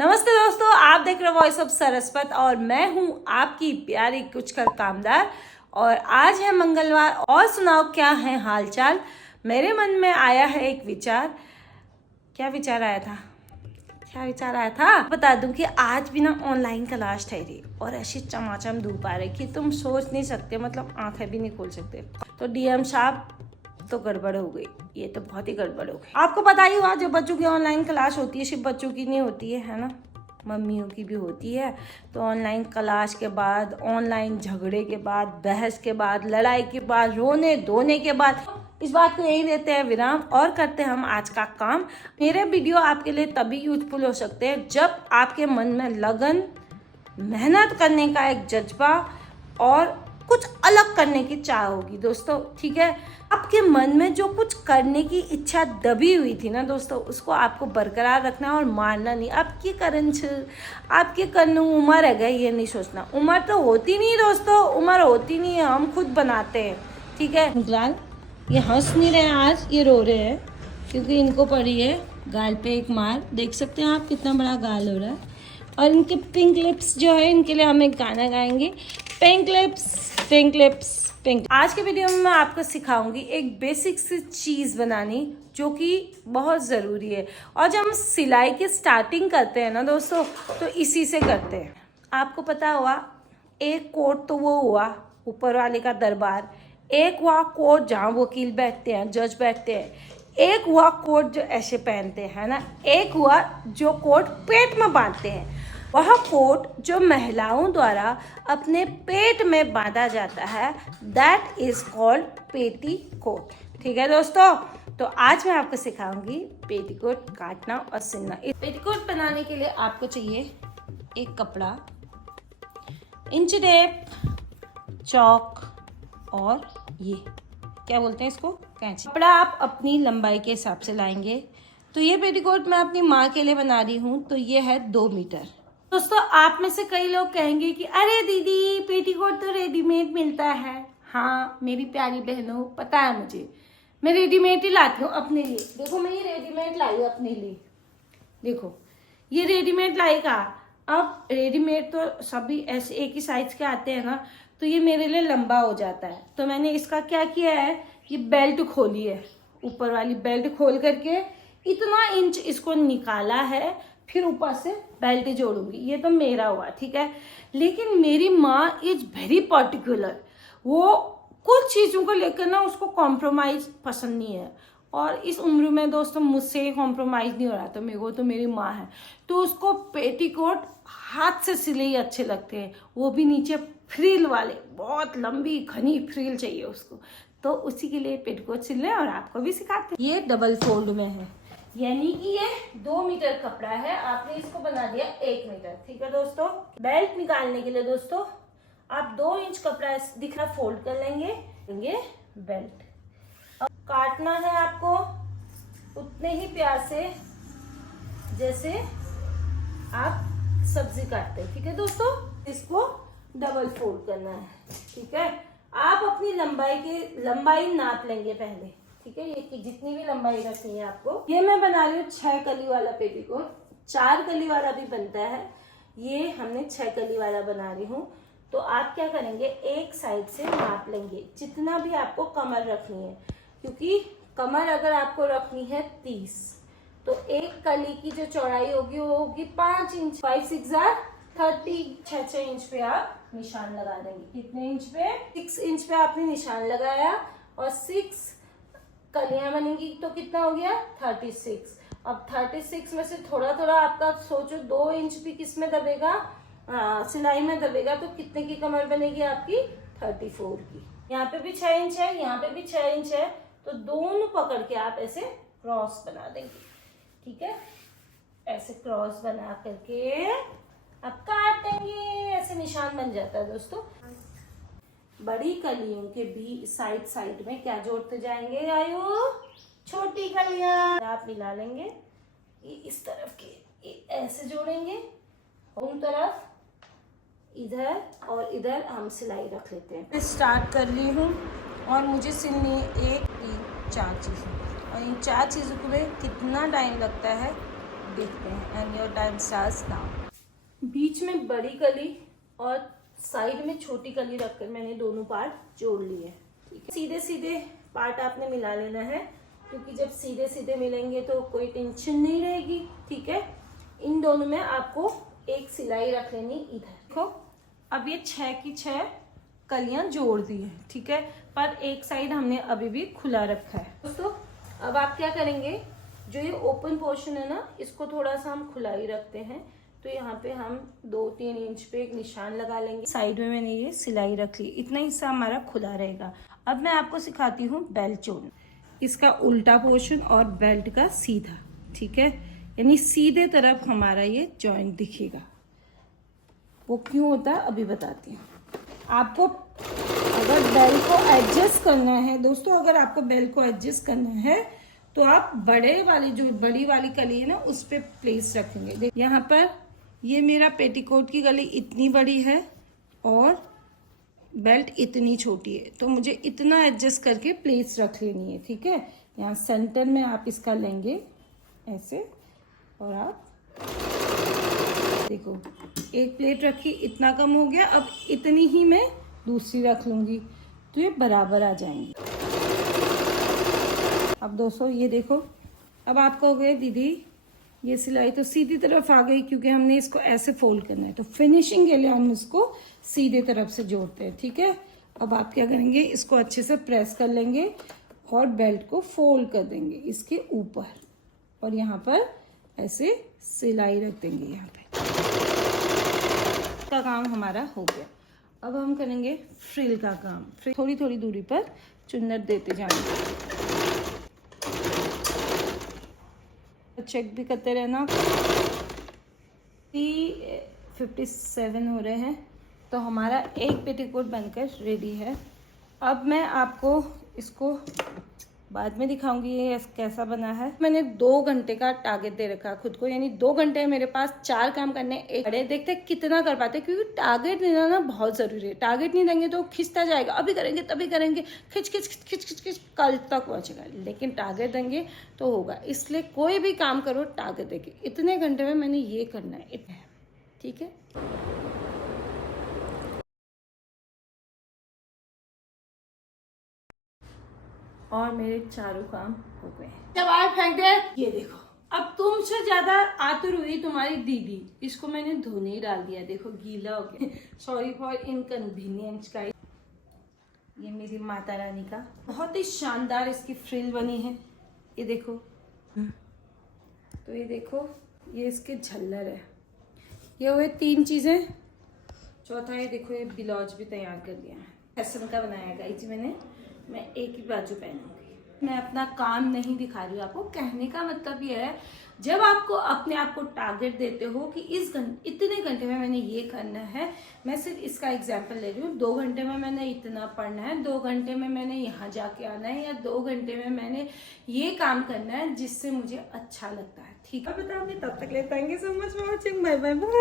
नमस्ते दोस्तों, आप देख रहे वॉइस ऑफ सरस्वत और मैं हूं आपकी प्यारी कुछकर कामदार। और आज है मंगलवार और सुनाओ क्या है हालचाल। मेरे मन में आया है एक विचार। क्या विचार आया था बता दूं कि आज भी ना ऑनलाइन क्लास ठहरी और ऐसी चमाचम धूप आ रही कि तुम सोच नहीं सकते, मतलब आंखें भी नहीं खोल सकते। तो डीएम साहब तो गड़बड़ हो गई, ये तो बहुत ही गड़बड़ हो गई। आपको पता ही हुआ, जब बच्चों की ऑनलाइन क्लास होती है सिर्फ बच्चों की नहीं होती है ना, मम्मियों की भी होती है। तो ऑनलाइन क्लास के बाद, ऑनलाइन झगड़े के बाद, बहस के बाद, लड़ाई के बाद, रोने धोने के बाद इस बात को यही देते हैं विराम और करते हैं हम आज का काम। मेरे वीडियो आपके लिए तभी यूजफुल हो सकते हैं जब आपके मन में लगन, मेहनत करने का एक जज्बा और कुछ अलग करने की चाह होगी दोस्तों। ठीक है, आपके मन में जो कुछ करने की इच्छा दबी हुई थी ना दोस्तों, उसको आपको बरकरार रखना और मारना नहीं। आपकी आपके करने उम्र है गई, ये नहीं सोचना। उम्र तो होती नहीं दोस्तों, उम्र होती नहीं है, हम खुद बनाते हैं। ठीक है, मुगलाल ये हंस नहीं रहे आज, ये रो रहे हैं क्योंकि इनको पड़ी है गाल पे एक मार। देख सकते हैं आप कितना बड़ा गाल हो रहा है। और इनके पिंक लिप्स जो है, इनके लिए हम एक गाना गाएंगे, pink lips pink lips pink. आज के वीडियो में मैं आपको सिखाऊंगी एक बेसिक सी चीज़ बनानी जो कि बहुत ज़रूरी है। और जब हम सिलाई की स्टार्टिंग करते हैं ना दोस्तों, तो इसी से करते हैं। आपको पता हुआ, एक कोट तो वो हुआ ऊपर वाले का दरबार, एक हुआ कोट जहाँ वकील बैठते हैं, जज बैठते हैं, एक हुआ कोट जो ऐसे पहनते हैं ना, एक हुआ जो कोट पेट में बांधते हैं। वह कोट जो महिलाओं द्वारा अपने पेट में बांधा जाता है, दैट इज कॉल्ड पेटीकोट। ठीक है दोस्तों, तो आज मैं आपको सिखाऊंगी पेटीकोट काटना और सिलना। इस पेटीकोट बनाने के लिए आपको चाहिए एक कपड़ा, इंच टेप, चौक और ये क्या बोलते हैं इसको, कैंची। कपड़ा आप अपनी लंबाई के हिसाब से लाएंगे। तो ये पेटीकोट मैं अपनी माँ के लिए बना रही हूँ, तो ये है 2 मीटर। दोस्तों, आप में से कई लोग कहेंगे कि अरे दीदी पेटीकोट तो रेडीमेड मिलता है। हाँ मेरी प्यारी बहनों, पता है मुझे, मैं रेडीमेड ही लाती हूँ अपने लिए। देखो मैं ये रेडीमेड लाई हूँ अपने लिए, देखो ये रेडीमेड लाई का। अब रेडीमेड तो सभी ऐसे एक ही साइज के आते हैं ना, तो ये मेरे लिए लंबा हो जाता है। तो मैंने इसका क्या किया है, ये बेल्ट खोली है, ऊपर वाली बेल्ट खोल करके इतना इंच इसको निकाला है, फिर ऊपर से बेल्ट जोड़ूंगी। ये तो मेरा हुआ, ठीक है। लेकिन मेरी माँ इज वेरी पर्टिकुलर, वो कुछ चीज़ों को लेकर ना उसको कॉम्प्रोमाइज पसंद नहीं है। और इस उम्र में दोस्तों मुझसे कॉम्प्रोमाइज नहीं हो रहा, तो मेरे को तो मेरी माँ है, तो उसको पेटीकोट हाथ से सिले ही अच्छे लगते हैं, वो भी नीचे फ्रिल वाले, बहुत लंबी घनी फ्रिल चाहिए उसको। तो उसी के लिए पेटीकोट सिल रहे हैं और आपको भी सिखाते हैं। ये डबल फोल्ड में है, यानी कि ये 2 मीटर कपड़ा है, आपने इसको बना दिया 1 मीटर। ठीक है दोस्तों, बेल्ट निकालने के लिए दोस्तों आप 2 इंच कपड़ा दिख रहा फोल्ड कर लेंगे बेल्ट। अब काटना है आपको उतने ही प्यार से जैसे आप सब्जी काटते हैं। ठीक है दोस्तों, इसको डबल फोल्ड करना है। ठीक है, आप अपनी लंबाई नाप लेंगे पहले। ठीक है, ये जितनी भी लंबाई रखनी है आपको। ये मैं बना रही हूँ 6 कली वाला पेटीकोट, 4 कली वाला भी बनता है, ये हमने 6 कली वाला बना रही हूँ। तो आप क्या करेंगे, एक साइड से नाप लेंगे जितना भी आपको कमर रखनी है, क्योंकि कमर अगर आपको रखनी है 30, तो एक कली की जो चौड़ाई होगी वो होगी 5 इंच। 5 6 30, 6 इंच पे आप निशान लगा देंगे। कितने इंच पे, 6 इंच पे आपने निशान लगाया और 6 कलियां बनेंगी, तो कितना हो गया 36। अब 36 में से थोड़ा थोड़ा आपका सोचो, 2 इंच भी किस में दबेगा, सिलाई में दबेगा, तो कितने की कमर बनेगी आपकी 34 की। यहाँ पे भी 6 इंच है, यहाँ पे भी 6 इंच है, तो दोनों पकड़ के आप ऐसे क्रॉस बना देंगे। ठीक है, ऐसे क्रॉस बना करके आप काट देंगे, ऐसे निशान बन जाता है दोस्तों। बड़ी कलियों के भी साइड में क्या जोड़ते जाएंगे आयु, छोटी कलियां आप मिला लेंगे। ये इस तरफ के ऐसे जोड़ेंगे, उन तरफ इधर और इधर हम सिलाई रख लेते हैं। स्टार्ट कर ली हूँ और मुझे सिलनी 1 3 4 चीज़ें, और इन 4 चीज़ों में कितना टाइम लगता है देखते हैं and your time starts now. बीच में बड़ी कली और साइड में छोटी कली रखकर मैंने दोनों पार्ट जोड़ लिए। ठीक है, सीधे सीधे पार्ट आपने मिला लेना है, क्योंकि जब सीधे सीधे मिलेंगे तो कोई टेंशन नहीं रहेगी। ठीक है, इन दोनों में आपको एक सिलाई रख लेनी इधर। देखो अब ये 6 की 6 कलियां जोड़ दी है। ठीक है, पर एक साइड हमने अभी भी खुला रखा है। दोस्तों अब आप क्या करेंगे, जो ये ओपन पोर्शन है ना, इसको थोड़ा सा हम खुला ही रखते हैं। तो यहाँ पे हम 2-3 इंच पे एक निशान लगा लेंगे। साइड में मैंने ये सिलाई रख ली, इतना हिस्सा हमारा खुला रहेगा। अब मैं आपको सिखाती हूँ बेल्ट जोड़ना। इसका उल्टा पोर्शन और बेल्ट का सीधा। ठीक है, यानी सीधे तरफ हमारा ये जॉइंट दिखेगा। वो क्यों होता है अभी बताती हूँ आपको। अगर बेल्ट को एडजस्ट करना है दोस्तों, अगर आपको बेल्ट को एडजस्ट करना है तो आप बड़ी वाली कली है ना, उस पे प्लेस रखेंगे। देख यहाँ पर ये मेरा पेटीकोट की गली इतनी बड़ी है और बेल्ट इतनी छोटी है, तो मुझे इतना एडजस्ट करके प्लेस रख लेनी है। ठीक है, यहाँ सेंटर में आप इसका लेंगे ऐसे, और आप देखो एक प्लेट रखी, इतना कम हो गया। अब इतनी ही मैं दूसरी रख लूंगी तो ये बराबर आ जाएंगी। अब दोस्तों ये देखो, अब आप कहोगे दीदी ये सिलाई तो सीधी तरफ आ गई, क्योंकि हमने इसको ऐसे फोल्ड करना है। तो फिनिशिंग के लिए हम इसको सीधे तरफ से जोड़ते हैं। ठीक है, अब आप क्या करेंगे, इसको अच्छे से प्रेस कर लेंगे और बेल्ट को फोल्ड कर देंगे इसके ऊपर, और यहाँ पर ऐसे सिलाई रख देंगे। यहाँ पे का काम हमारा हो गया। अब हम करेंगे फ्रिल का काम। फ्रिल थोड़ी थोड़ी दूरी पर चुन्नट देते जाएंगे, चेक भी करते रहना। 57 हो रहे हैं, तो हमारा एक पेटीकोट बनकर रेडी है। अब मैं आपको इसको बाद में दिखाऊंगी ये कैसा बना है। मैंने 2 घंटे का टारगेट दे रखा खुद को, यानी 2 घंटे मेरे पास 4 काम करने। एक बड़े देखते कितना कर पाते, क्योंकि टारगेट देना ना बहुत जरूरी है। टारगेट नहीं देंगे तो खिंचता जाएगा, अभी करेंगे तभी करेंगे, खिंच खिंच खिंच खिंच खिंच कल तक पहुंचेगा। लेकिन टारगेट देंगे तो होगा। इसलिए कोई भी काम करो टारगेट देके, इतने घंटे में मैंने ये करना है, इतना। ठीक है, और मेरे चारों काम हो गए। जब आप फेंक दे, ये देखो अब तुमसे ज्यादा आतुर हुई तुम्हारी दीदी। इसको मैंने धोने ही डाल दिया, देखो गीला हो गया। सॉरी फॉर इनकन्वीनियंस का। ये मेरी माता रानी का बहुत ही शानदार इसकी फ्रिल बनी है। ये देखो, तो ये देखो ये इसके झल्लर है। ये हुए 3 चीजें। चौथा ये देखो, ये ब्लाउज भी तैयार कर लिया है, फैशन का बनाया गाइस मैंने। मैं एक ही बाजू पहनूंगी। मैं अपना काम नहीं दिखा रही हूँ आपको। कहने का मतलब ये है, जब आपको अपने आप को टारगेट देते हो कि इतने घंटे में मैंने ये करना है, मैं सिर्फ इसका एग्जांपल ले रही हूँ। 2 घंटे में मैंने इतना पढ़ना है, 2 घंटे में मैंने यहाँ जाके आना है, या 2 घंटे में मैंने ये काम करना है जिससे मुझे अच्छा लगता है। ठीक है, बताओगे? तब तक ले, thank you so much for watching, bye bye.